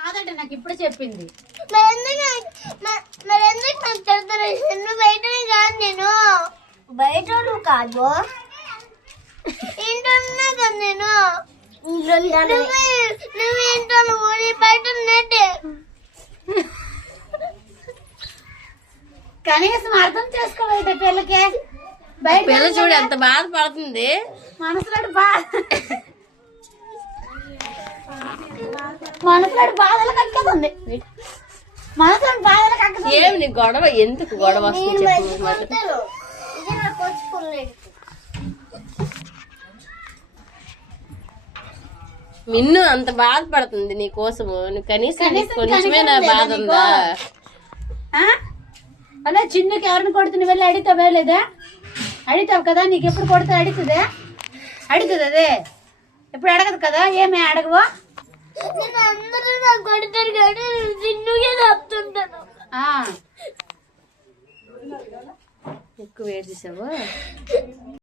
కాదంటే నాకు ఇప్పుడు చెప్పింది. నేను బయట కాదు ఇంట్లో కదా నేను నువ్వు ఇంట్లో బయట ఉన్నట్టే. కనీసం అర్థం చేసుకోలేదు పిల్లకి. బయట పిల్ల చూడు ఎంత బాధపడుతుంది. మనసులో బాధలు కక్కదుంది. మనసులో బాధలు కక్కదు. ఏమి నీ గొడవ ఎందుకు గొడవ వస్తుంది చెప్పు మరి. ఇది నాకు వచ్చుకోలేదు. మిన్ను అంత బాధపడుతుంది నీ కోసము. నువ్వు కనీసం కొంచెమే నా బాధ ఉందా? అలా చిన్నకి ఎవరిని కొడుతున్న వెళ్ళి అడిగితావే లేదా? అడుగుతావు కదా, నీకు ఎప్పుడు కొడితే అడుగుతుందే? అడుగుతుంది అదే, ఎప్పుడు అడగదు కదా. ఏమే అడగవా? అందరూ నాకు కొడతారు కానీ చిన్నుకే చెప్తుంటాను. ఎక్కువ వేడి చేసావు.